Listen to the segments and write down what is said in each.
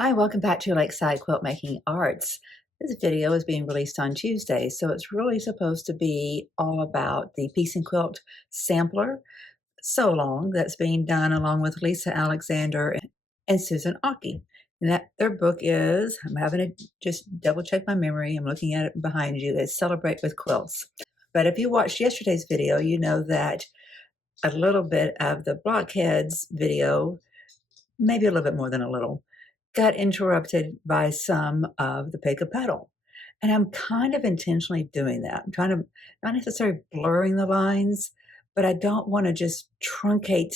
Hi, welcome back to Lakeside Quilt Making Arts. This video is being released on Tuesday, so it's really supposed to be all about the Piece and Quilt sampler sew along that's being done along with Lisa Alexander and Susan Aki. And that their book is, I'm having to just double check my memory, I'm looking at it behind you, it's Celebrate with Quilts. But if you watched yesterday's video, you know that a little bit of the Blockheads video, maybe a little bit more than a little, got interrupted by some of the Petal. And I'm kind of intentionally doing that. I'm trying to, not necessarily blurring the lines, but I don't want to just truncate.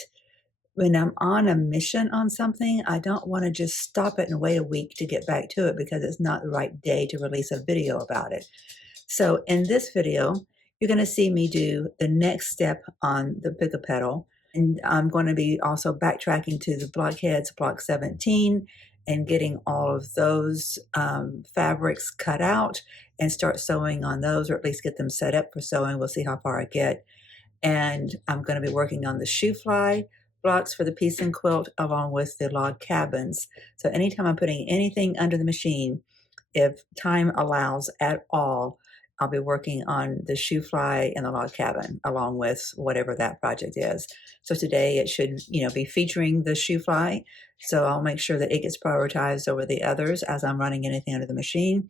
When I'm on a mission on something, I don't want to just stop it and wait a week to get back to it because it's not the right day to release a video about it. So in this video, you're going to see me do the next step on the Petal. And I'm going to be also backtracking to the Blockheads block 17 and getting all of those fabrics cut out and start sewing on those, or at least get them set up for sewing. We'll see how far I get. And I'm going to be working on the Shoofly blocks for the piece and quilt along with the log cabins. So anytime I'm putting anything under the machine, if time allows at all, I'll be working on the Shoofly and the log cabin along with whatever that project is. So today it should, be featuring the Shoofly. So I'll make sure that it gets prioritized over the others as I'm running anything under the machine.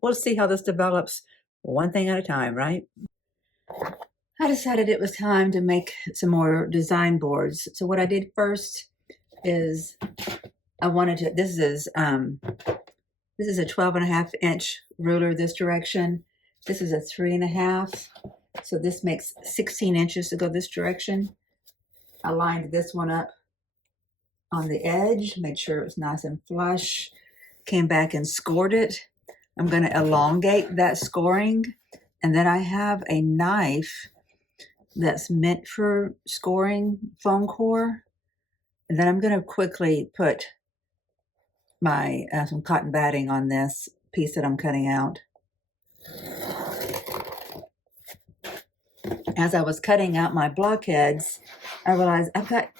We'll see how this develops, one thing at a time, right? I decided it was time to make some more design boards. So what I did first is I wanted to, this is a 12.5-inch ruler this direction. This is a 3.5. So this makes 16 inches to go this direction. I lined this one up on the edge, made sure it was nice and flush, came back and scored it. I'm going to elongate that scoring. And then I have a knife that's meant for scoring foam core. And then I'm going to quickly put my some cotton batting on this piece that I'm cutting out. As I was cutting out my blockheads, I realized I've got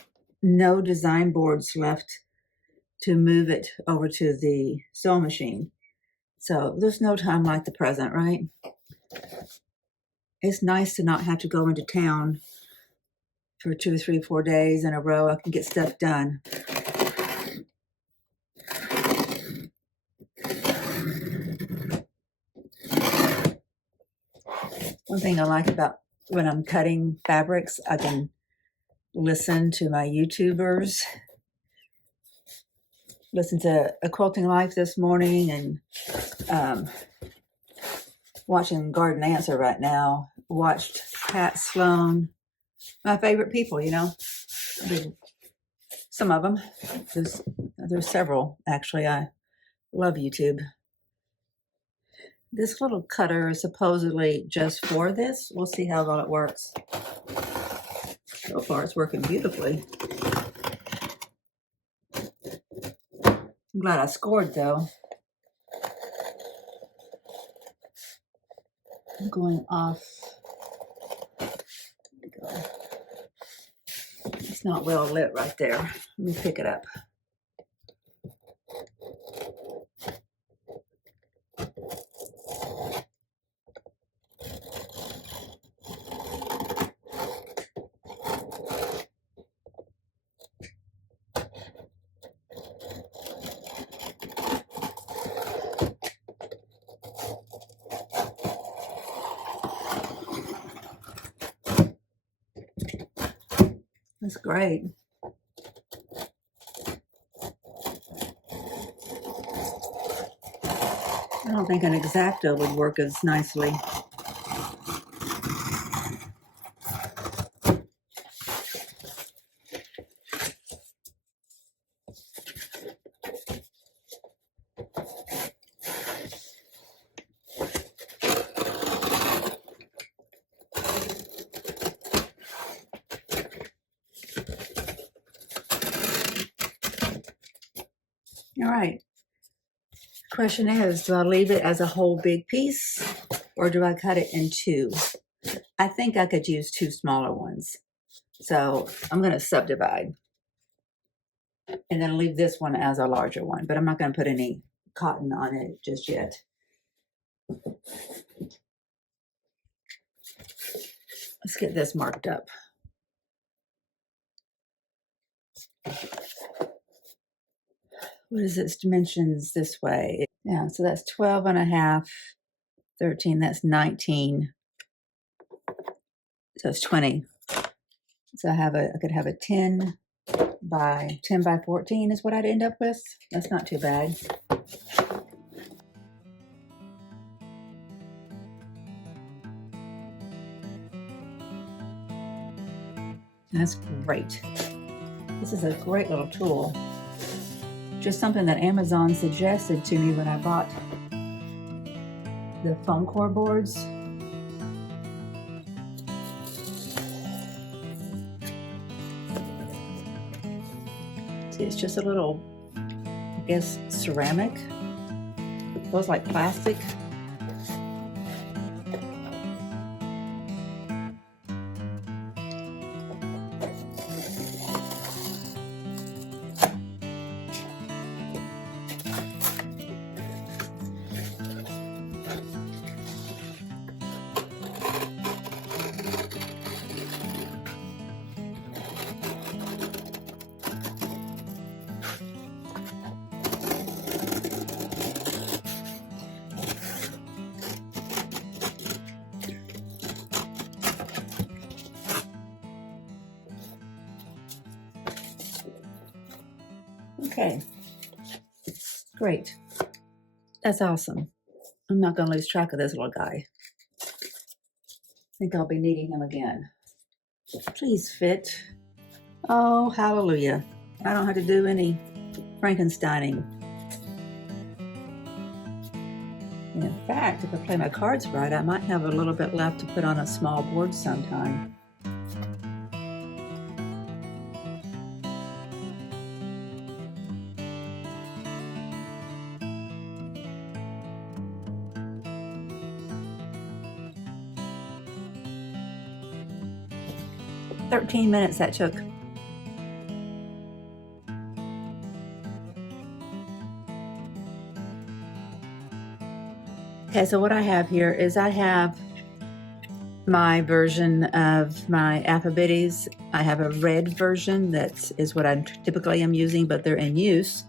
no design boards left to move it over to the sewing machine. So there's no time like the present, right? It's nice to not have to go into town for 2, 3, 4 days in a row. I can get stuff done. One thing I like about when I'm cutting fabrics, I can listen to my YouTubers. Listen to A Quilting Life this morning and watching Garden Answer right now. Watched Pat Sloan, my favorite people, some of them. There's several, actually. I love YouTube. This little cutter is supposedly just for this. We'll see how well it works. So far, it's working beautifully. I'm glad I scored, though. I'm going off. There we go. It's not well lit right there. Let me pick it up. That's great. I don't think an X-Acto would work as nicely. All right. Question is, do I leave it as a whole big piece or do I cut it in two? I think I could use 2 smaller ones. So I'm going to subdivide. and then leave this one as a larger one, but I'm not going to put any cotton on it just yet. Let's get this marked up. What is its dimensions this way? Yeah, so that's 12 and a half, 13, that's 19. So it's 20. So I could have a 10 by 14 is what I'd end up with. That's not too bad. That's great. This is a great little tool. Just something that Amazon suggested to me when I bought the foam core boards. See, it's just a little, I guess, ceramic. It feels like plastic. Okay, great. That's awesome. I'm not going to lose track of this little guy. I think I'll be needing him again. Please fit. Oh, hallelujah. I don't have to do any Frankensteining. And in fact, if I play my cards right, I might have a little bit left to put on a small board sometime. "13 minutes that took." Okay, so what I have here is I have my version of my alphabetties. I have a red version that is what I typically am using, but they're in use.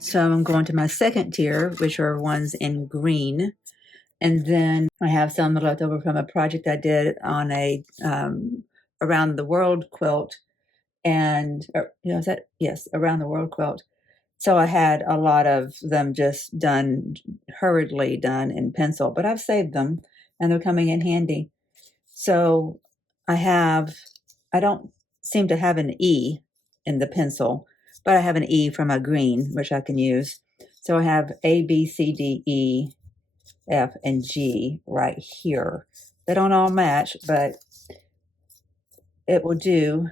So I'm going to my second tier, which are ones in green. And then I have some left over from a project I did on a around the world quilt. And, is that? Yes, around the world quilt. So I had a lot of them just done, hurriedly done in pencil, but I've saved them and they're coming in handy. So I don't seem to have an E in the pencil, but I have an E from a green, which I can use. So I have A, B, C, D, E, F, and G right here. They don't all match, but it will do.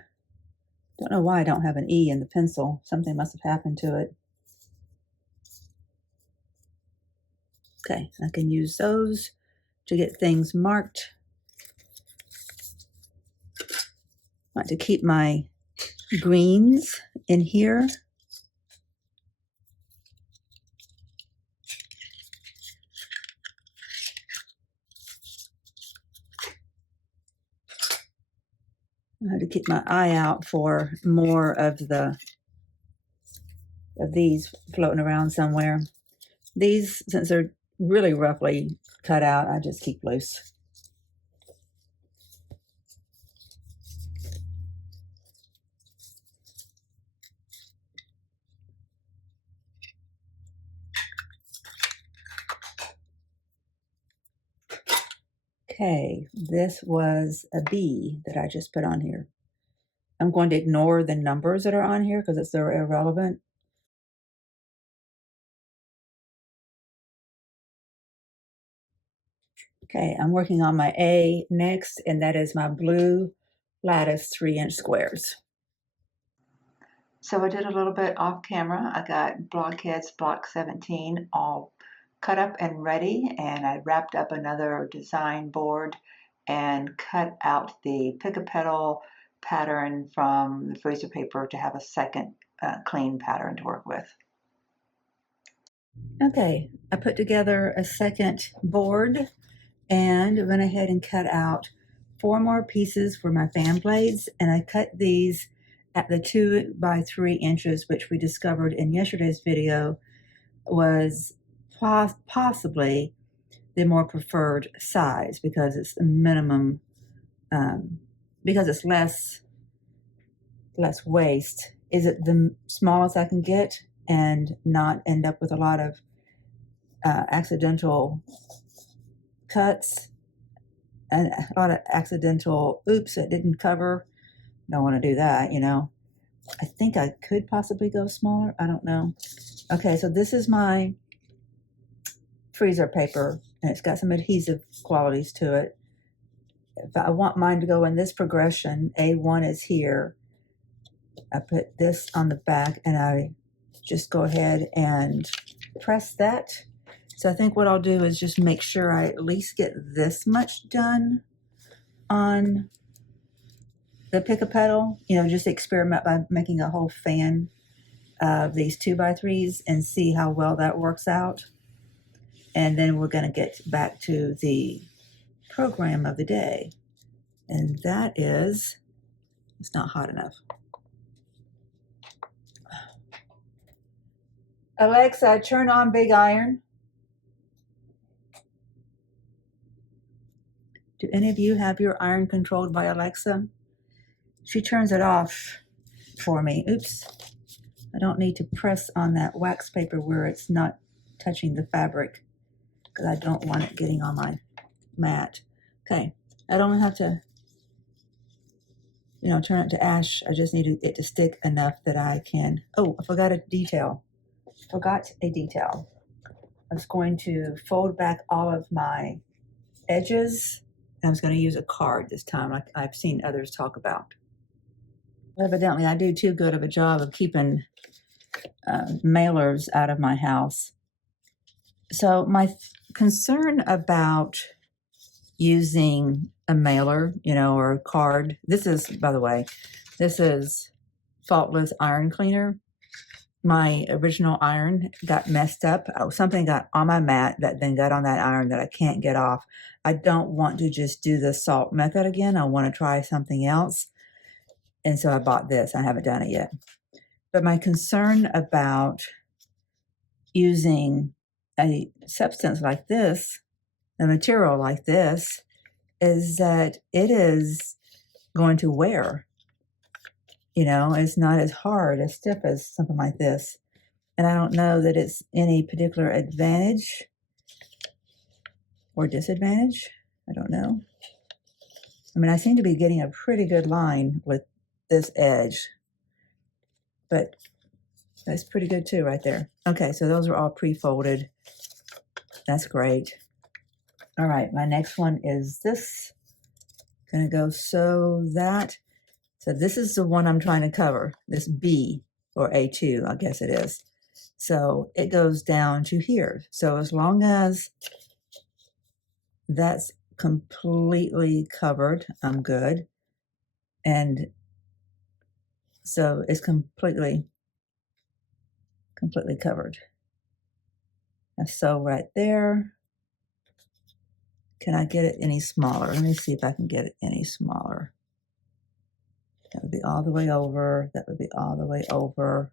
Don't know why I don't have an E in the pencil. Something must have happened to it. Okay, I can use those to get things marked. I want to keep my greens in here. I have to keep my eye out for more of these floating around somewhere. These, since they're really roughly cut out, I just keep loose. Okay, this was a B that I just put on here. I'm going to ignore the numbers that are on here because they're irrelevant. Okay, I'm working on my A next, and that is my blue lattice 3-inch squares. So I did a little bit off camera. I got Blockheads block 17 all cut up and ready, and I wrapped up another design board and cut out the Petal pattern from the freezer paper to have a second clean pattern to work with. Okay, I put together a second board and went ahead and cut out 4 more pieces for my fan blades, and I cut these at the 2 by 3 inches, which we discovered in yesterday's video was possibly the more preferred size because it's a minimum, because it's less waste. Is it the smallest I can get and not end up with a lot of accidental cuts and a lot of accidental oops, it didn't cover. Don't want to do that, you know. I think I could possibly go smaller. I don't know. Okay, so this is my freezer paper, and it's got some adhesive qualities to it. If I want mine to go in this progression, A1 is here. I put this on the back, and I just go ahead and press that. So I think what I'll do is just make sure I at least get this much done on the Petal, you know, just experiment by making a whole fan of these 2 by 3s and see how well that works out. And then we're going to get back to the program of the day. And that is, it's not hot enough. Alexa, turn on big iron. Do any of you have your iron controlled by Alexa? She turns it off for me. Oops. I don't need to press on that wax paper where it's not touching the fabric because I don't want it getting on my mat. Okay. I don't have to, you know, turn it to ash. I just need it to stick enough that I can. Oh, I forgot a detail. I was going to fold back all of my edges. I was going to use a card this time, like I've seen others talk about. Evidently, I do too good of a job of keeping mailers out of my house. So my concern about using a mailer, you know, or a card, this is, by the way, this is Faultless Iron Cleaner. My original iron got messed up. Something got on my mat that then got on that iron that I can't get off. I don't want to just do the salt method again. I want to try something else. And so I bought this. I haven't done it yet. But my concern about using a substance like this, a material like this, is that it is going to wear. You know, it's not as hard, as stiff as something like this. And I don't know that it's any particular advantage or disadvantage. I don't know. I mean, I seem to be getting a pretty good line with this edge, but that's pretty good too right there. Okay, so those are all pre-folded. That's great. All right, my next one is this. Gonna go sew that. So this is the one I'm trying to cover, this B or A2, I guess it is. So it goes down to here. So as long as that's completely covered, I'm good. And so it's completely covered. I sew right there. Can I get it any smaller? Let me see if I can get it any smaller. That would be all the way over. That would be all the way over.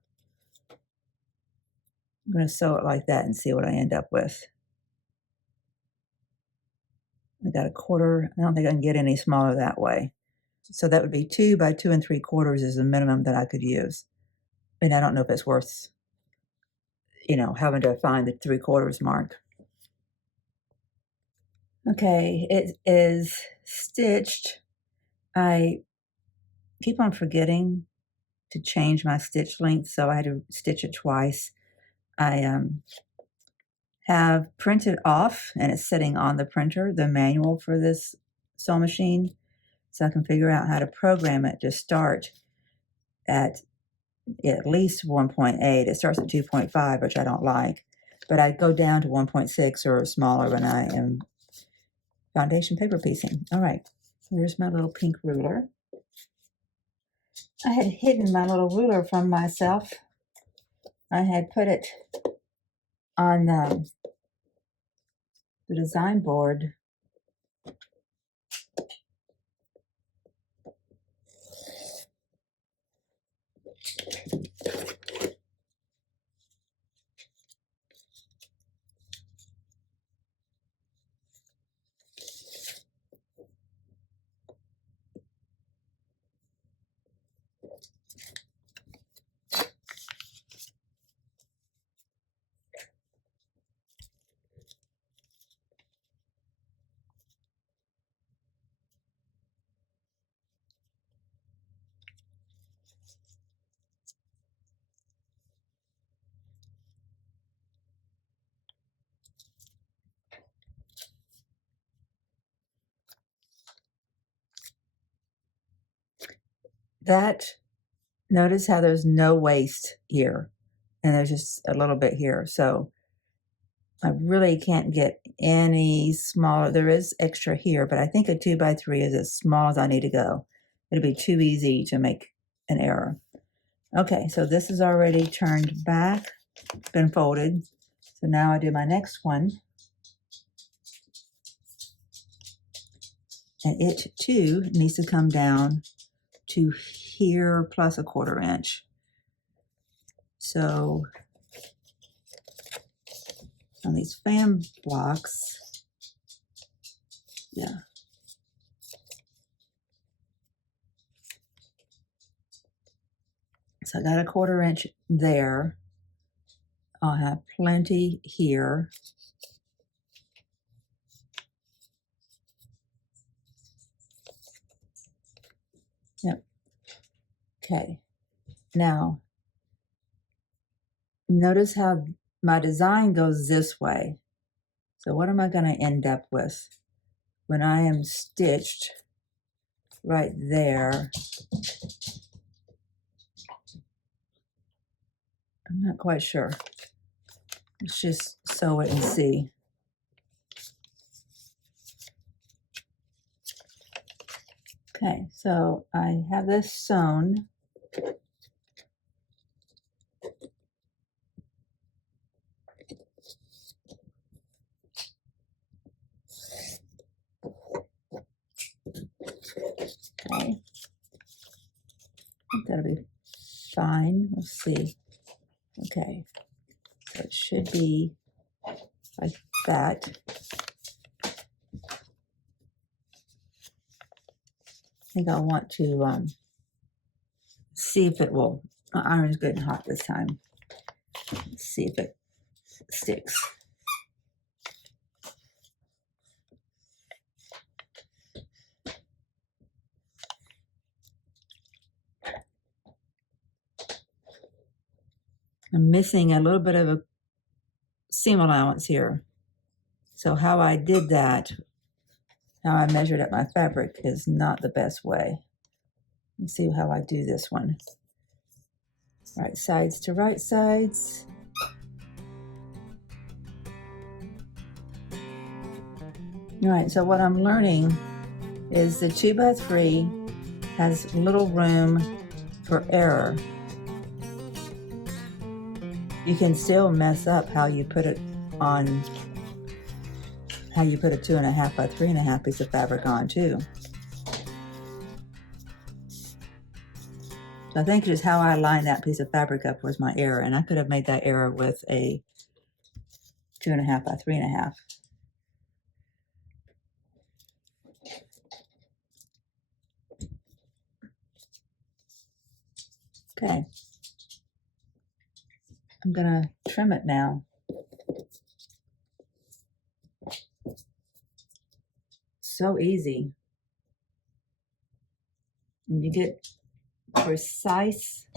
I'm going to sew it like that and see what I end up with. I got 1/4. I don't think I can get any smaller that way. So that would be 2 by 2 3/4 is the minimum that I could use. And I don't know if it's worth, you know, having to find the 3/4 mark. Okay, it is stitched. I keep on forgetting to change my stitch length, so I had to stitch it twice. I have printed off, and it's sitting on the printer, the manual for this sewing machine, so I can figure out how to program it to start at least 1.8. It starts at 2.5, which I don't like, but I go down to 1.6 or smaller when I am foundation paper piecing. All right, here's my little pink ruler. I had hidden my little ruler from myself. I had put it on the design board. Notice how there's no waste here, and there's just a little bit here. So I really can't get any smaller. There is extra here, but I think a 2x3 is as small as I need to go. It'll be too easy to make an error. Okay, so this is already turned back, been folded. So now I do my next one. And it too needs to come down to here plus 1/4 inch. So on these fan blocks, yeah. So I got a 1/4 inch there. I'll have plenty here. Yep. Okay. Now, notice how my design goes this way. So what am I going to end up with when I am stitched right there? I'm not quite sure. Let's just sew it and see. Okay, so I have this sewn. Okay, I think that'll be fine. Let's see. Okay, so it should be like that. I think I'll want to see if it will. My iron's good and hot this time. Let's see if it sticks. I'm missing a little bit of a seam allowance here. So how I did that, how I measured up my fabric is not the best way. Let's see how I do this one. Right sides to right sides. All right, so what I'm learning is the 2x3 has little room for error. You can still mess up how you put it on, how you put a 2.5 by 3.5 piece of fabric on too. So I think just how I lined that piece of fabric up was my error, and I could have made that error with a 2.5 by 3.5. Okay. I'm gonna trim it now. So easy. And you get precise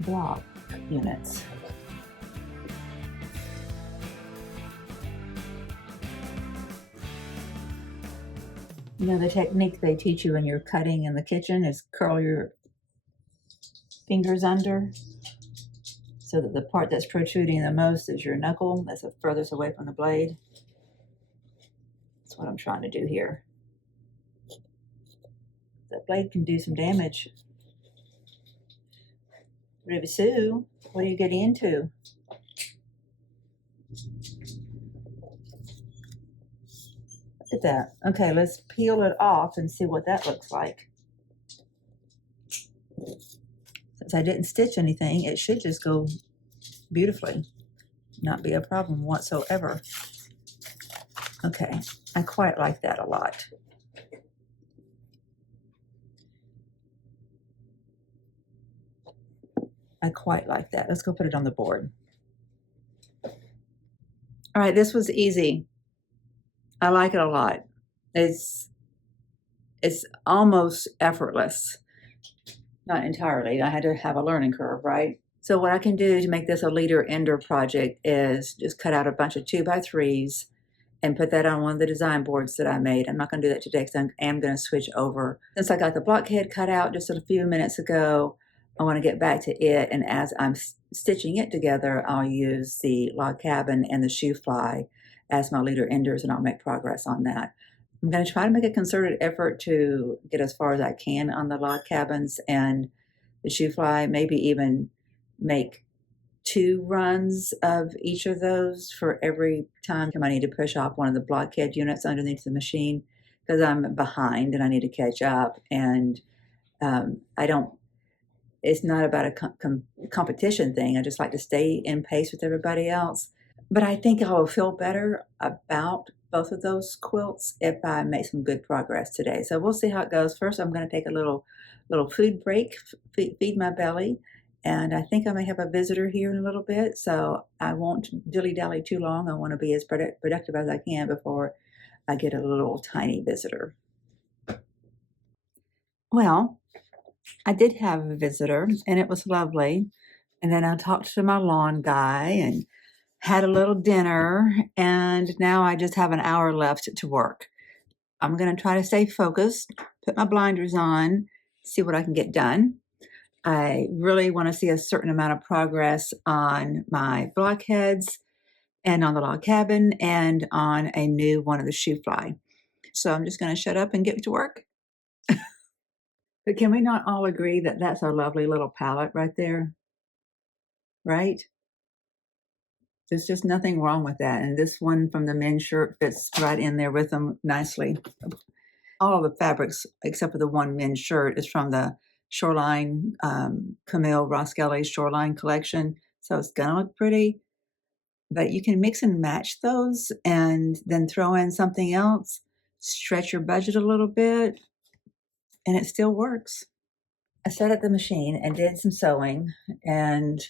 block units. You know, the technique they teach you when you're cutting in the kitchen is curl your fingers under so that the part that's protruding the most is your knuckle, that's the furthest away from the blade. That's what I'm trying to do here. The blade can do some damage. Ruby Sue, what are you getting into? Look at that. Okay, let's peel it off and see what that looks like. Since I didn't stitch anything, it should just go beautifully. Not be a problem whatsoever. Okay, I quite like that a lot. I quite like that. Let's go put it on the board. All right, this was easy. I like it a lot. It's almost effortless. Not entirely. I had to have a learning curve, right? So what I can do to make this a leader ender project is just cut out a bunch of 2x3s and put that on one of the design boards that I made. I'm not going to do that today because I am going to switch over. Since I got the blockhead cut out just a few minutes ago, I want to get back to it. And as I'm stitching it together, I'll use the log cabin and the Shoofly as my leader enders, and I'll make progress on that. I'm going to try to make a concerted effort to get as far as I can on the log cabins and the Shoofly, maybe even make 2 runs of each of those for every time I need to push off one of the blockhead units underneath the machine, because I'm behind and I need to catch up. And it's not about a competition thing. I just like to stay in pace with everybody else. But I think I will feel better about both of those quilts if I make some good progress today. So we'll see how it goes. First, I'm going to take a little food break, feed my belly. And I think I may have a visitor here in a little bit, so I won't dilly-dally too long. I want to be as productive as I can before I get a little tiny visitor. Well, I did have a visitor, and it was lovely. And then I talked to my lawn guy and had a little dinner, and now I just have an hour left to work. I'm going to try to stay focused, put my blinders on, see what I can get done. I really want to see a certain amount of progress on my blockheads and on the log cabin and on a new one of the Shoofly. So I'm just going to shut up and get to work. But can we not all agree that that's a lovely little palette right there? Right? There's just nothing wrong with that. And this one from the men's shirt fits right in there with them nicely. All of the fabrics, except for the one men's shirt, is from the Shoreline, Camille Roskelley's Shoreline collection. So it's gonna look pretty, but you can mix and match those and then throw in something else, stretch your budget a little bit, and it still works. I set up the machine and did some sewing, and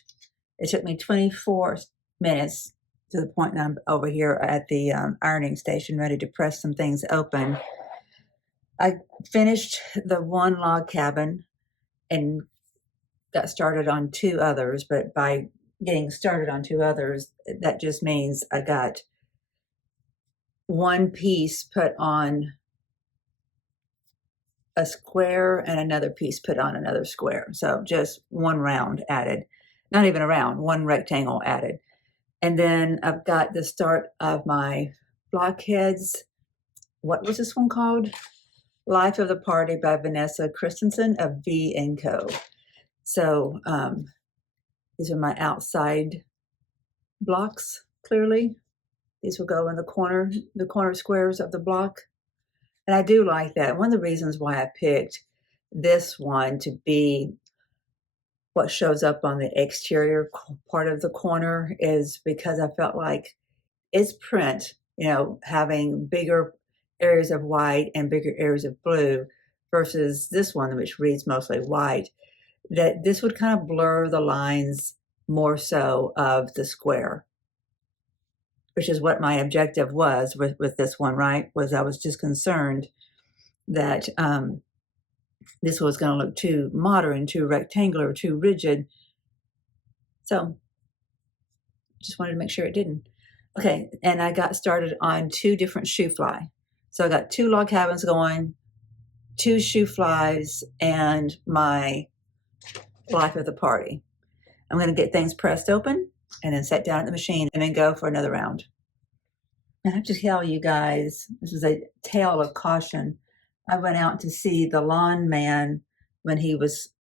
it took me 24 minutes to the point I'm over here at the ironing station ready to press some things open. I finished the one log cabin and got started on 2 others, but by getting started on 2 others, that just means I got one piece put on a square and another piece put on another square. So just one round added, not even a round, one rectangle added. And then I've got the start of my Blockheads. What was this one called? Life of the Party by Vanessa Christensen of V & Co. So these are my outside blocks, clearly. These will go in the corner squares of the block. And I do like that. One of the reasons why I picked this one to be what shows up on the exterior part of the corner is because I felt like it's print, having bigger areas of white and bigger areas of blue versus this one, which reads mostly white, that this would kind of blur the lines more so of the square, which is what my objective was with this one, right? Was I was just concerned that this was going to look too modern, too rectangular, too rigid. So just wanted to make sure it didn't. Okay, and I got started on 2 different Shoofly. So I got 2 log cabins going, 2 Shooflys, and my Life of the Party. I'm going to get things pressed open and then set down at the machine and then go for another round. I have to tell you guys, this is a tale of caution. I went out to see the lawn man when he was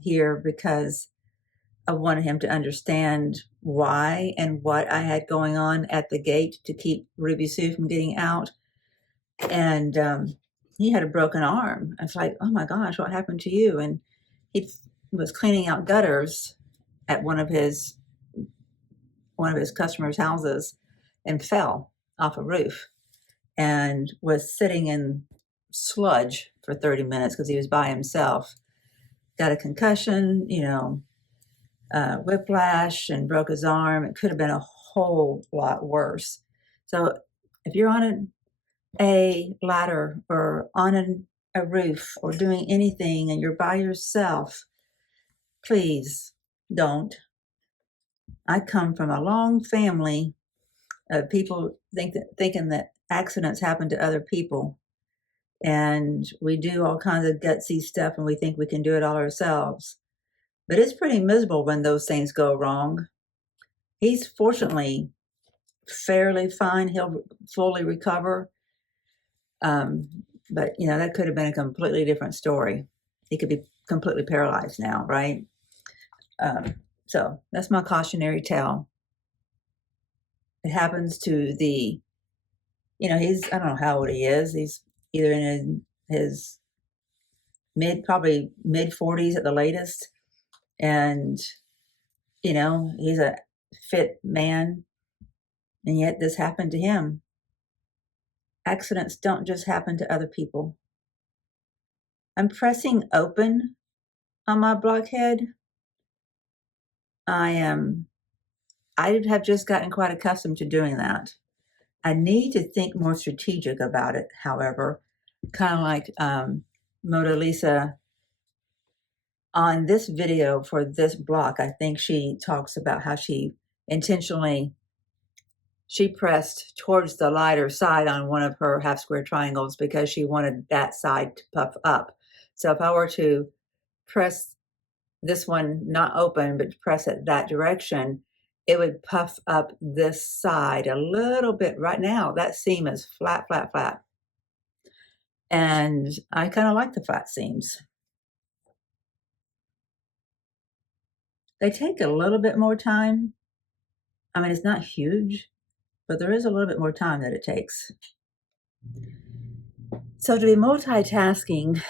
here because I wanted him to understand why and what I had going on at the gate to keep Ruby Sue from getting out. And he had a broken arm. I was like, oh my gosh, what happened to you? And he was cleaning out gutters at one of his customers' houses and fell off a roof and was sitting in sludge for 30 minutes because he was by himself. Got a concussion, whiplash, and broke his arm. It could have been a whole lot worse. So if you're on a ladder or on a roof or doing anything and you're by yourself, please don't. I come from a long family of people thinking that accidents happen to other people, and we do all kinds of gutsy stuff and we think we can do it all ourselves. But it's pretty miserable when those things go wrong. He's fortunately fairly fine. He'll fully recover. But, that could have been a completely different story. He could be completely paralyzed now, right? So that's my cautionary tale. It happens to I don't know how old he is. He's either in his probably mid 40s at the latest. And, he's a fit man. And yet this happened to him. Accidents don't just happen to other people. I'm pressing open on my blockhead. I have just gotten quite accustomed to doing that. I need to think more strategic about it, however, kind of like Mona Lisa on this video for this block. I think she talks about how she pressed towards the lighter side on one of her half square triangles because she wanted that side to puff up. So if I were to press this one not open, but press it that direction, it would puff up this side a little bit. Right now, that seam is flat, flat, flat. And I kind of like the flat seams. They take a little bit more time. I mean, it's not huge, but there is a little bit more time that it takes. So to be multitasking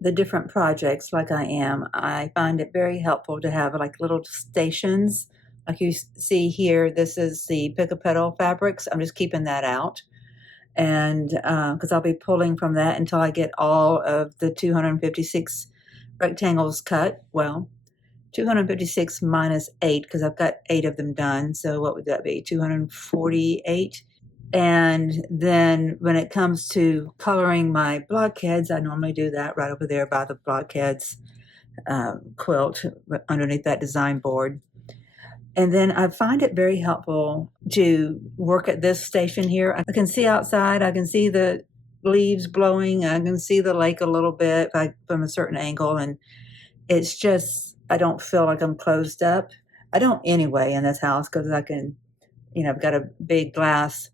the different projects like I am, I find it very helpful to have like little stations. Like you see here, this is the Petal fabrics. I'm just keeping that out. And because I'll be pulling from that until I get all of the 256 rectangles cut. Well, 256 minus 8, because I've got 8 of them done. So what would that be? 248. And then when it comes to coloring my blockheads, I normally do that right over there by the Blockheads quilt underneath that design board. And then I find it very helpful to work at this station here. I can see outside, I can see the leaves blowing, I can see the lake a little bit from a certain angle, and it's just, I don't feel like I'm closed up. I don't anyway in this house because I can, I've got a big glass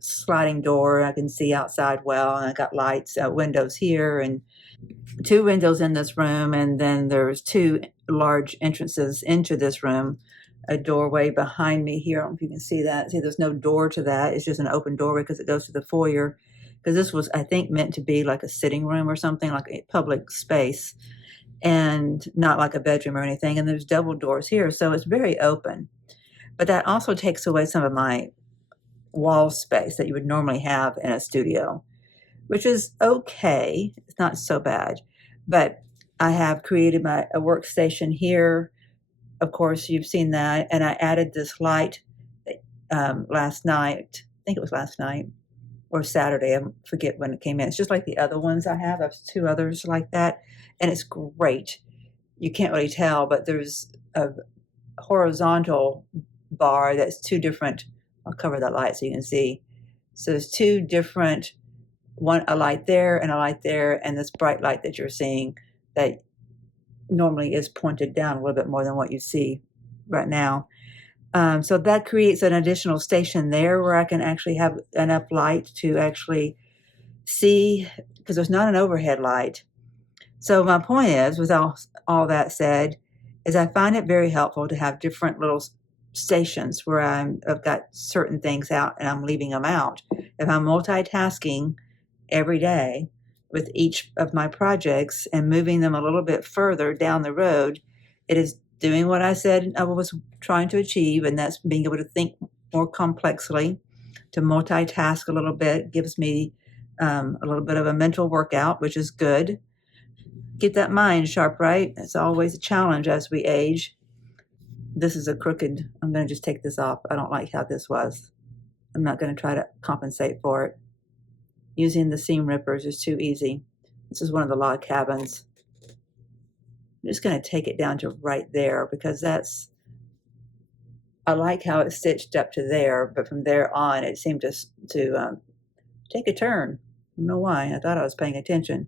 sliding door. I can see outside well, and I got lights, windows here, and 2 windows in this room, and then there's 2 large entrances into this room. A doorway behind me here. I don't know if you can see that. See, there's no door to that. It's just an open doorway because it goes to the foyer. Because this was, I think, meant to be like a sitting room or something, like a public space, and not like a bedroom or anything. And there's double doors here, so it's very open. But that also takes away some of my wall space that you would normally have in a studio, which is okay. It's not so bad. But I have created a workstation here. Of course, you've seen that. And I added this light last night. I think it was last night or Saturday. I forget when it came in. It's just like the other ones I have. I have 2 others like that. And it's great. You can't really tell, but there's a horizontal bar that's 2 different. I'll cover that light so you can see. So there's 2 different, a light there and a light there, and this bright light that you're seeing that normally is pointed down a little bit more than what you see right now. So that creates an additional station there where I can actually have enough light to actually see because there's not an overhead light. So my point is, with all that said, is I find it very helpful to have different little stations where I've got certain things out and I'm leaving them out. If I'm multitasking every day with each of my projects and moving them a little bit further down the road, it is doing what I said I was trying to achieve, and that's being able to think more complexly. To multitask a little bit gives me a little bit of a mental workout, which is good. Get that mind sharp, right? It's always a challenge as we age. This is a crooked, I'm going to just take this off. I don't like how this was. I'm not going to try to compensate for it. Using the seam rippers is too easy. This is one of the log cabins. I'm just going to take it down to right there because I like how it's stitched up to there, but from there on it seemed to take a turn. I don't know why. I thought I was paying attention.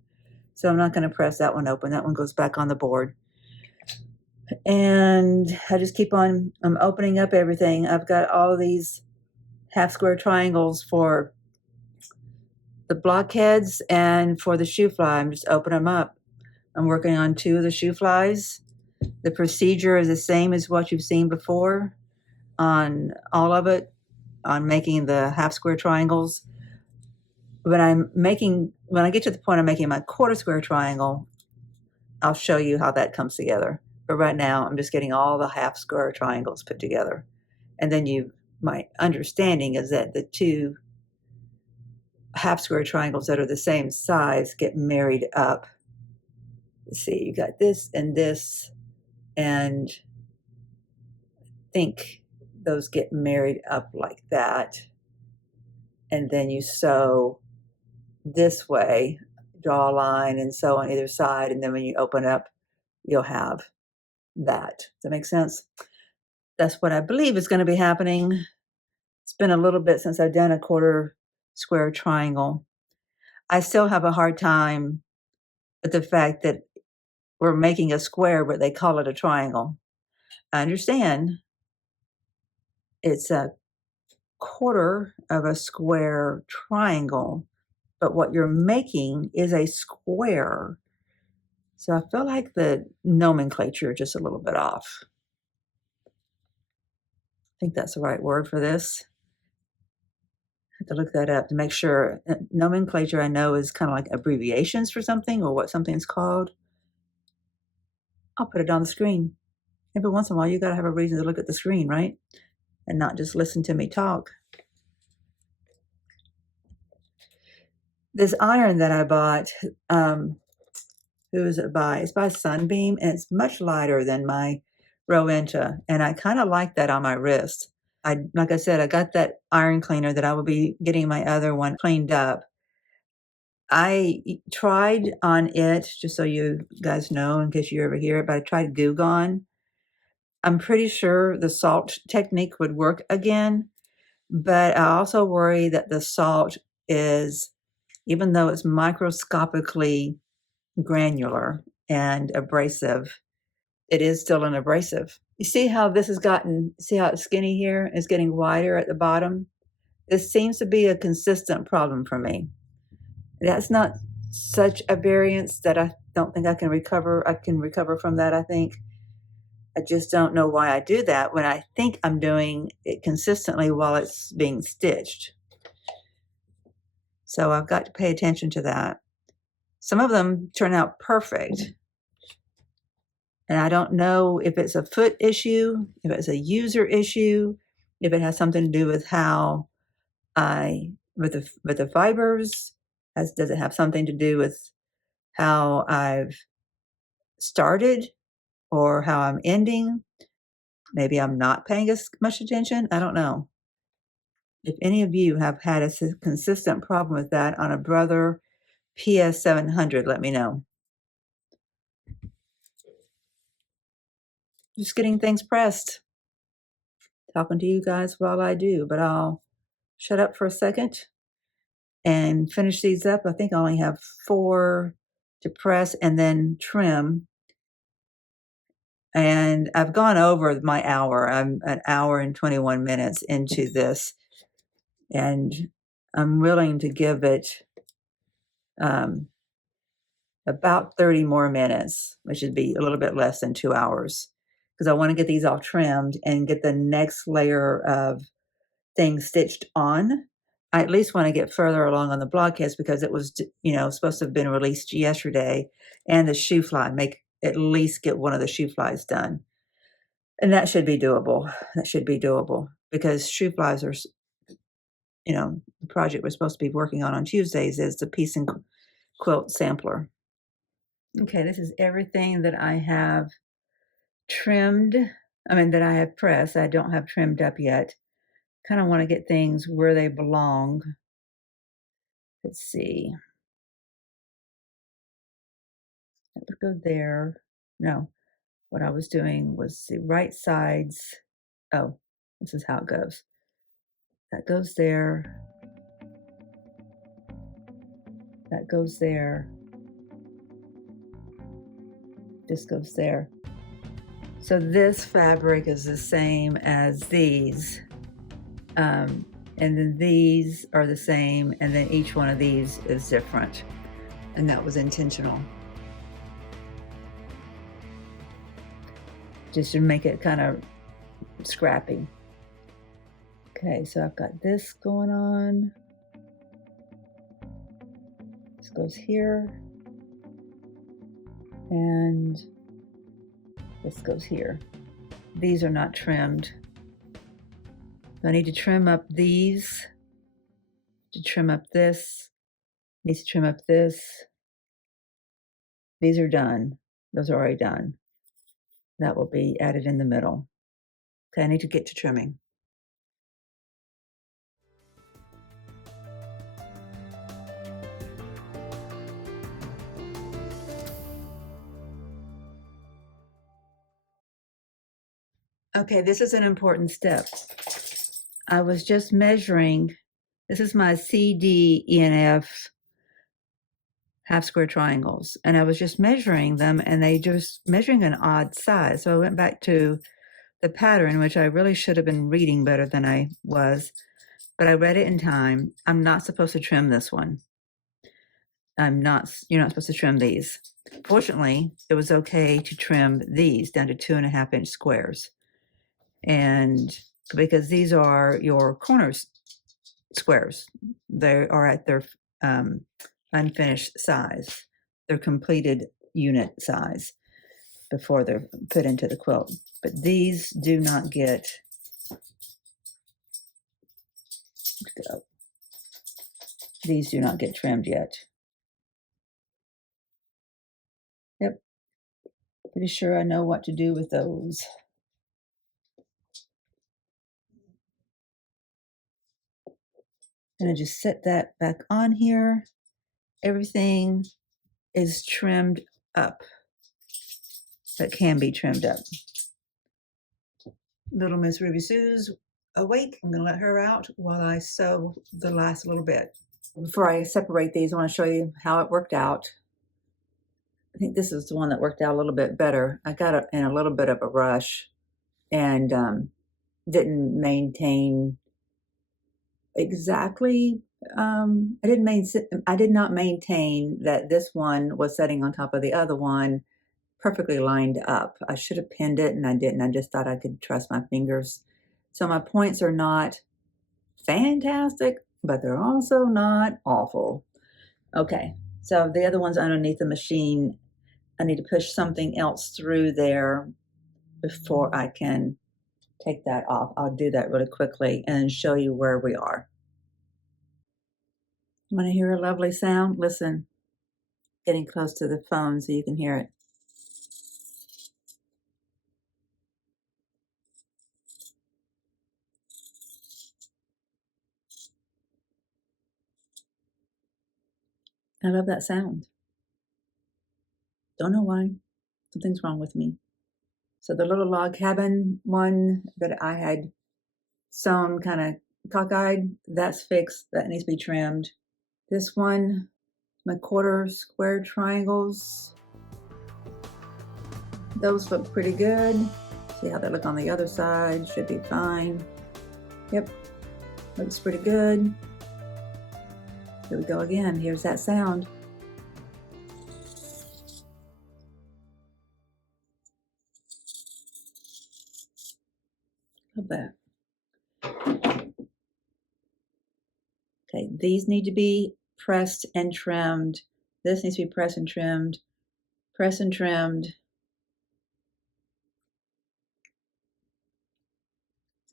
So I'm not going to press that one open. That one goes back on the board. And I just keep on, I'm opening up everything. I've got all of these half square triangles for the blockheads and for the Shoofly. I'm just opening them up. I'm working on 2 of the Shooflies. The procedure is the same as what you've seen before on all of it, on making the half square triangles. When I get to the point of making my quarter square triangle, I'll show you how that comes together. But right now, I'm just getting all the half square triangles put together. And then my understanding is that the 2 half square triangles that are the same size get married up. Let's see, you got this, and I think those get married up like that. And then you sew this way, draw a line and sew on either side, and then when you open up, you'll have that. Does that make sense? That's what I believe is going to be happening. It's been a little bit since I've done a quarter square triangle. I still have a hard time with the fact that we're making a square, but they call it a triangle. I understand it's a quarter of a square triangle, but what you're making is a square. So I feel like the nomenclature is just a little bit off. I think that's the right word for this. I have to look that up to make sure. Nomenclature, I know, is kind of like abbreviations for something or what something's called. I'll put it on the screen. Every once in a while, you got to have a reason to look at the screen, right? And not just listen to me talk. This iron that I bought, who is it by? It's by Sunbeam, and it's much lighter than my Rowenta, and I kind of like that on my wrist. Like I said, I got that iron cleaner that I will be getting my other one cleaned up. I tried on it, just so you guys know, in case you ever hear it, but I tried Goo Gone. I'm pretty sure the salt technique would work again, but I also worry that the salt is, even though it's microscopically granular and abrasive, it is still an abrasive. You see how this has gotten, see how it's skinny here? It's getting wider at the bottom. This seems to be a consistent problem for me. That's not such a variance that I don't think I can recover. I can recover from that, I think. I just don't know why I do that when I think I'm doing it consistently while it's being stitched. So I've got to pay attention to that. Some of them turn out perfect. And I don't know if it's a foot issue, if it's a user issue, if it has something to do with how with the fibers. Does it have something to do with how I've started or how I'm ending? Maybe I'm not paying as much attention. I don't know. If any of you have had a consistent problem with that on a Brother PS700, let me know. Just getting things pressed. Talking to you guys while I do, but I'll shut up for a second and finish these up. I think I only have 4 to press and then trim. And I've gone over my hour. I'm an hour and 21 minutes into this, and I'm willing to give it about 30 more minutes, which would be a little bit less than 2 hours, because I want to get these all trimmed and get the next layer of things stitched on. I at least want to get further along on the blockheads because it was, supposed to have been released yesterday, and the shoe fly, at least get one of the shoe flies done. And that should be doable. That should be doable because shoe flies are, the project we're supposed to be working on Tuesdays is the piece and quilt sampler. Okay, this is everything that I have trimmed. That I have pressed. I don't have trimmed up yet. Kind of want to get things where they belong. Let's see. That would go there. No, what I was doing was the right sides. Oh, this is how it goes. That goes there. That goes there. This goes there. So this fabric is the same as these. And then these are the same, and then each one of these is different. And that was intentional. Just to make it kind of scrappy. Okay, so I've got this going on. This goes here. And this goes here. These are not trimmed. So I need to trim up these, to trim up this, needs to trim up this. These are done. Those are already done. That will be added in the middle. Okay, I need to get to trimming. Okay, this is an important step. I was just measuring, this is my CD, E, and F half square triangles, and I was just measuring them, and they just measuring an odd size. So I went back to the pattern, which I really should have been reading better than I was, but I read it in time. I'm not supposed to trim this one. You're not supposed to trim these. Fortunately, it was okay to trim these down to 2.5-inch squares. And because these are your corners squares, they are at their unfinished size, their completed unit size before they're put into the quilt. But these do not get, these do not get trimmed yet. Yep, pretty sure I know what to do with those. I'm gonna just set that back on here. Everything is trimmed up that can be trimmed up. Little Miss Ruby Sue's awake. I'm gonna let her out while I sew the last little bit. Before I separate these, I want to show you how it worked out. I think this is the one that worked out a little bit better. I got it in a little bit of a rush and didn't maintain exactly. I did not maintain that this one was setting on top of the other one perfectly lined up. I should have pinned it and I didn't. I just thought I could trust my fingers. So my points are not fantastic, but they're also not awful. Okay, so the other one's underneath the machine. I need to push something else through there before I can take that off. I'll do that really quickly and show you where we are. You want to hear a lovely sound? Listen, getting close to the phone so you can hear it. I love that sound. Don't know why. Something's wrong with me. So the little log cabin one that I had sewn kind of cockeyed, that's fixed. That needs to be trimmed. This one, my quarter square triangles, those look pretty good. See how they look on the other side, should be fine. Yep, looks pretty good. Here we go again, here's that sound. Love that. Okay, these need to be pressed and trimmed. This needs to be pressed and trimmed, pressed and trimmed.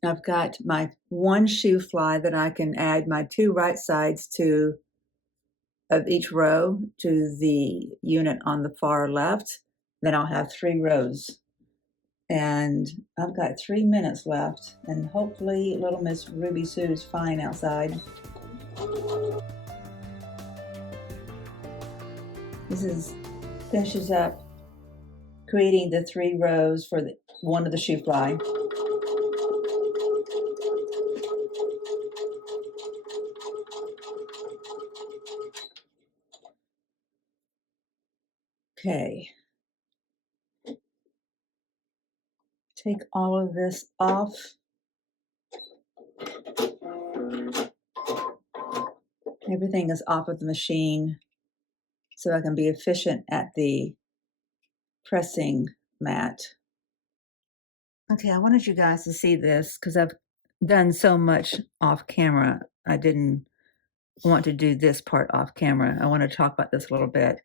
I've got my one Shoofly that I can add my two right sides to of each row to the unit on the far left. Then I'll have 3 rows. And I've got 3 minutes left, and hopefully little Miss Ruby Sue is fine outside. This finishes up creating the 3 rows for one of the Shoofly. Okay. Take all of this off. Everything is off of the machine so I can be efficient at the pressing mat. Okay, I wanted you guys to see this because I've done so much off camera. I didn't want to do this part off camera. I want to talk about this a little bit.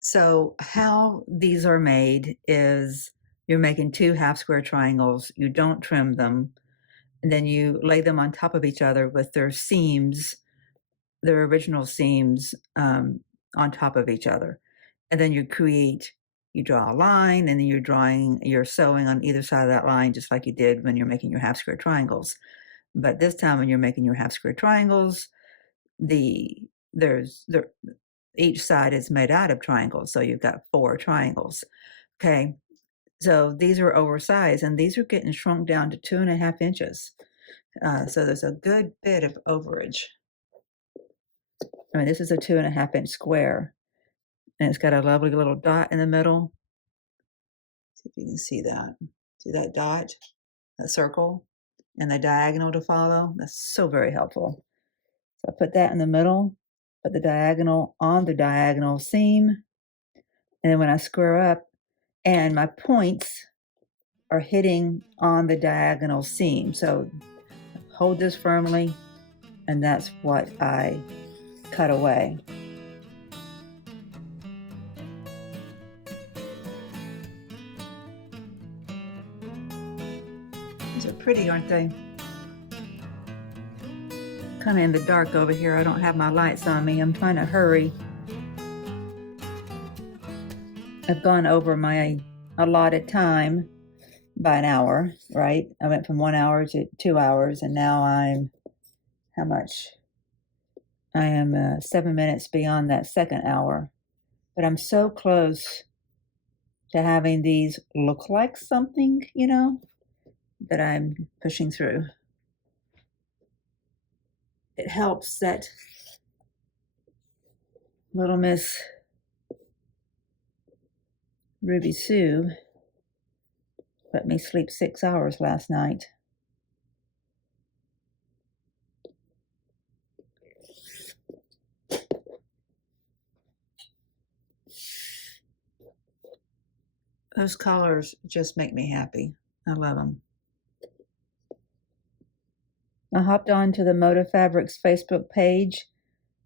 So how these are made is you're making 2 half square triangles. You don't trim them. And then you lay them on top of each other with their seams, their original seams on top of each other. And then you draw a line, and then you're sewing on either side of that line, just like you did when you're making your half square triangles. But this time when you're making your half square triangles, each side is made out of triangles. So you've got 4 triangles. Okay. So these are oversized, and these are getting shrunk down to 2.5 inches. So there's a good bit of overage. I mean, this is a 2.5 inch square, and it's got a lovely little dot in the middle. See if you can see that. See that dot, that circle, and the diagonal to follow? That's so very helpful. So I put that in the middle, put the diagonal on the diagonal seam, and then when I square up, and my points are hitting on the diagonal seam. So hold this firmly, and that's what I cut away. These are pretty, aren't they? Kind of in the dark over here. I don't have my lights on me. I'm trying to hurry. I've gone over my allotted time by an hour, right? I went from 1 hour to 2 hours, and now how much? I am 7 minutes beyond that second hour. But I'm so close to having these look like something, that I'm pushing through. It helps that little Miss Ruby Sue let me sleep 6 hours last night. Those colors just make me happy. I love them. I hopped on to the Moda Fabrics Facebook page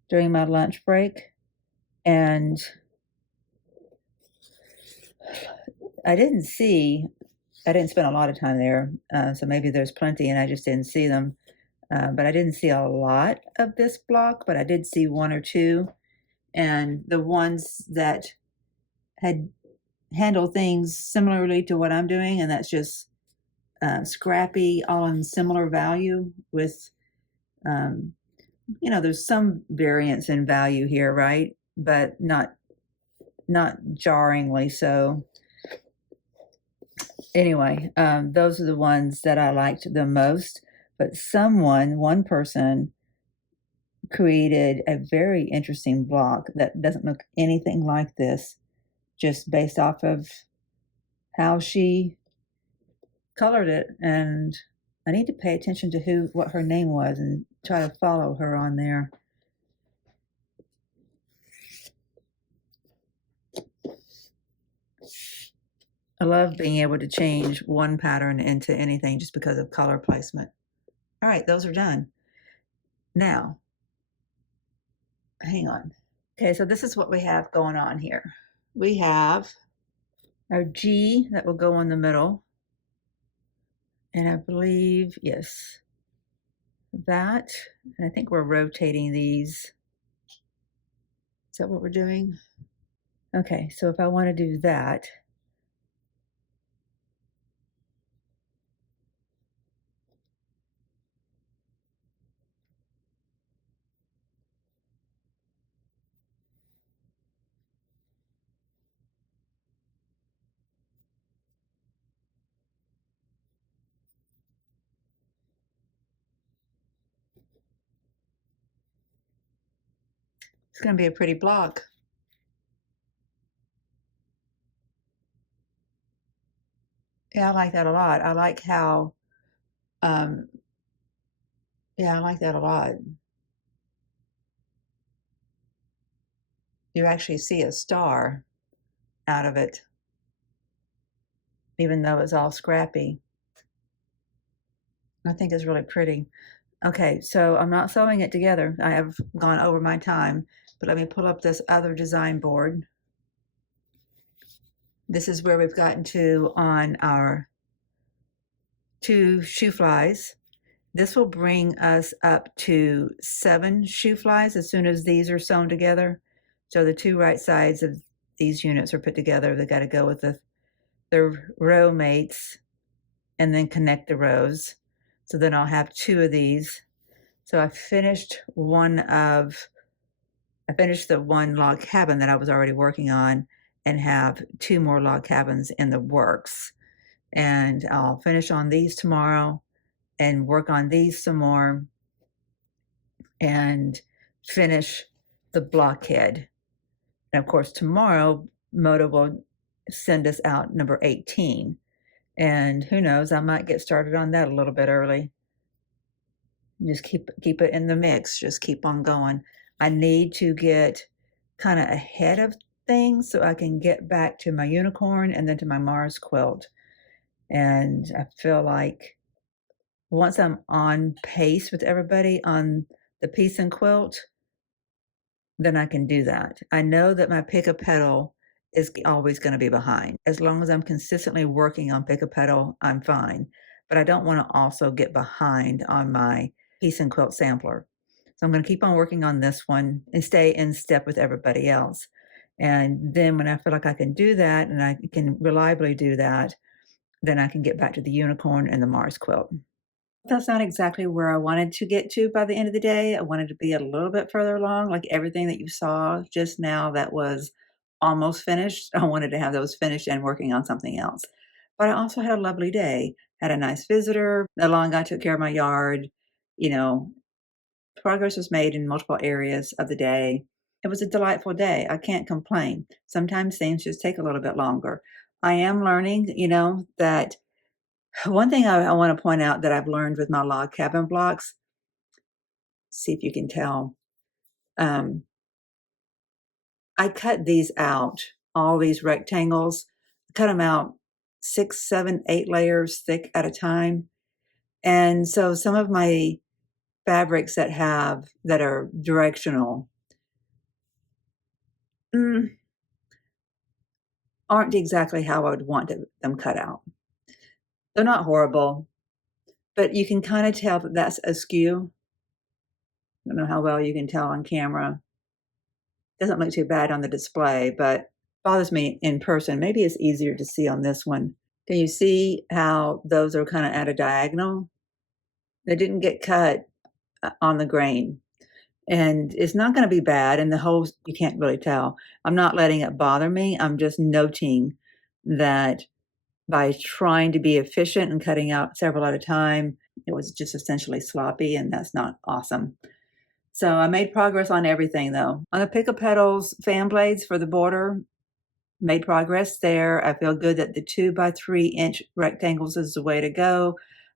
during my lunch break, and I didn't spend a lot of time there, so maybe there's plenty and I just didn't see them. But I didn't see a lot of this block, but I did see 1 or 2. And the ones that had handled things similarly to what I'm doing, and that's just scrappy, all in similar value with, there's some variance in value here, right? But not jarringly so. Anyway, those are the ones that I liked the most. But one person created a very interesting block that doesn't look anything like this, just based off of how she colored it. And I need to pay attention to what her name was and try to follow her on there. I love being able to change one pattern into anything just because of color placement. All right, those are done. Now, hang on. Okay, so this is what we have going on here. We have our G that will go in the middle. And I believe, yes, that. And I think we're rotating these. Is that what we're doing? Okay, so if I want to do that, it's going to be a pretty block. Yeah, I like that a lot. I like how, yeah, I like that a lot. You actually see a star out of it, even though it's all scrappy. I think it's really pretty. Okay, so I'm not sewing it together. I have gone over my time, but let me pull up this other design board. This is where we've gotten to on our 2 Shooflies. This will bring us up to 7 Shooflies as soon as these are sewn together. So the 2 right sides of these units are put together. They got to go with the row mates and then connect the rows. So then I'll have 2 of these. So I finished the one log cabin that I was already working on and have 2 more log cabins in the works. And I'll finish on these tomorrow and work on these some more and finish the blockhead. And of course, tomorrow, Moto will send us out number 18. And who knows, I might get started on that a little bit early. Just keep it in the mix. Just keep on going. I need to get kind of ahead of things so I can get back to my unicorn and then to my Mars quilt. And I feel like once I'm on pace with everybody on the piece and quilt, then I can do that. I know that my pick a petal is always going to be behind. As long as I'm consistently working on pick a petal, I'm fine. But I don't want to also get behind on my piece and quilt sampler. So I'm going to keep on working on this one and stay in step with everybody else. And then when I feel like I can do that and I can reliably do that, then I can get back to the unicorn and the Mars quilt. That's not exactly where I wanted to get to by the end of the day. I wanted to be a little bit further along, like everything that you saw just now that was almost finished. I wanted to have those finished and working on something else. But I also had a lovely day. Had a nice visitor. Along I took care of my yard. You know, progress was made in multiple areas of the day. It was a delightful day. I can't complain. Sometimes things just take a little bit longer. I am learning, that one thing I want to point out that I've learned with my log cabin blocks, see if you can tell, I cut these out, all these rectangles, cut them out 6, 7, 8 layers thick at a time. And so some of my fabrics that are directional aren't exactly how I would want them cut out. They're not horrible, but you can kind of tell that that's askew. I don't know how well you can tell on camera. Doesn't look too bad on the display, but bothers me in person. Maybe it's easier to see on this one. Can you see how those are kind of at a diagonal? They didn't get cut on the grain. And it's not going to be bad. And the holes, you can't really tell. I'm not letting it bother me. I'm just noting that by trying to be efficient and cutting out several at a time, it was just essentially sloppy, and that's not awesome. So I made progress on everything, though. On the Pick a Petals fan blades for the border, made progress there. I feel good that the 2 by 3 inch rectangles is the way to go.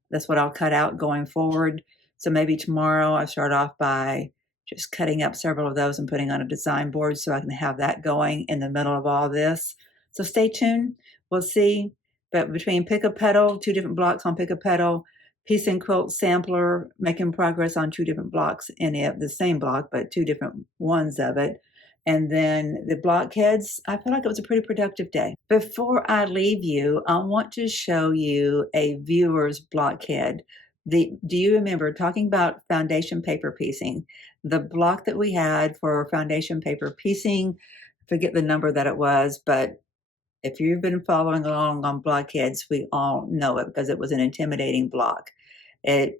That's what I'll cut out going forward. So maybe tomorrow I start off by just cutting up several of those and putting on a design board so I can have that going in the middle of all this. So stay tuned. We'll see. But between Pick a Petal, 2 different blocks on Pick a Petal, Piece and Quilt Sampler, making progress on 2 different blocks in it, the same block, but 2 different ones of it. And then the Blockheads, I feel like it was a pretty productive day. Before I leave you, I want to show you a viewer's blockhead. Do you remember talking about foundation paper piecing? The block that we had for foundation paper piecing, I forget the number that it was, but if you've been following along on Blockheads, we all know it because it was an intimidating block. It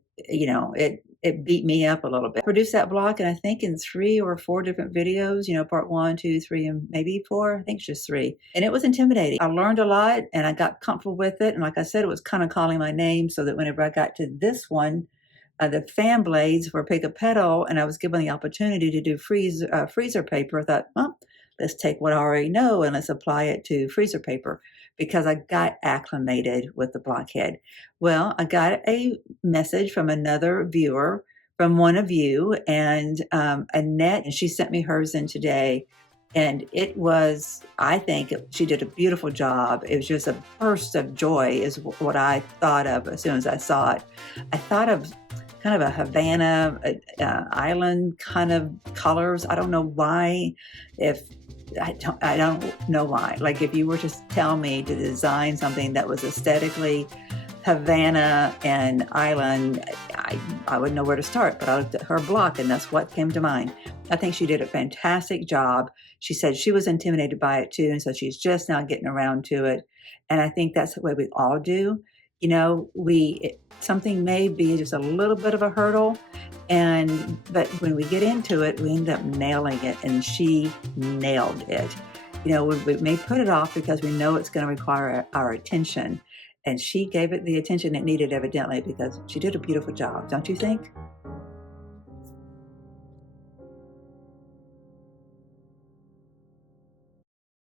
beat me up a little bit. I produced that block, and I think in 3 or 4 different videos, part 1, 2, 3, and maybe 4. I think it's just 3. And it was intimidating. I learned a lot, and I got comfortable with it. And like I said, it was kind of calling my name, so that whenever I got to this one, the fan blades were Pick a Petal, and I was given the opportunity to do freezer paper. I thought, well, let's take what I already know and let's apply it to freezer paper, because I got acclimated with the Blockhead. Well, I got a message from another viewer, from one of you, and Annette, and she sent me hers in today. And it was, I think she did a beautiful job. It was just a burst of joy is what I thought of as soon as I saw it. I thought of kind of a Havana island kind of colors. I don't know why. I don't know why. Like, if you were to tell me to design something that was aesthetically Havana and island, I wouldn't know where to start, but I looked at her block and that's what came to mind. I think she did a fantastic job. She said she was intimidated by it too, and so she's just now getting around to it. And I think that's the way we all do. Something may be just a little bit of a hurdle, but when we get into it, we end up nailing it, and she nailed it. We may put it off because we know it's going to require our attention, and she gave it the attention it needed, evidently, because she did a beautiful job, don't you think?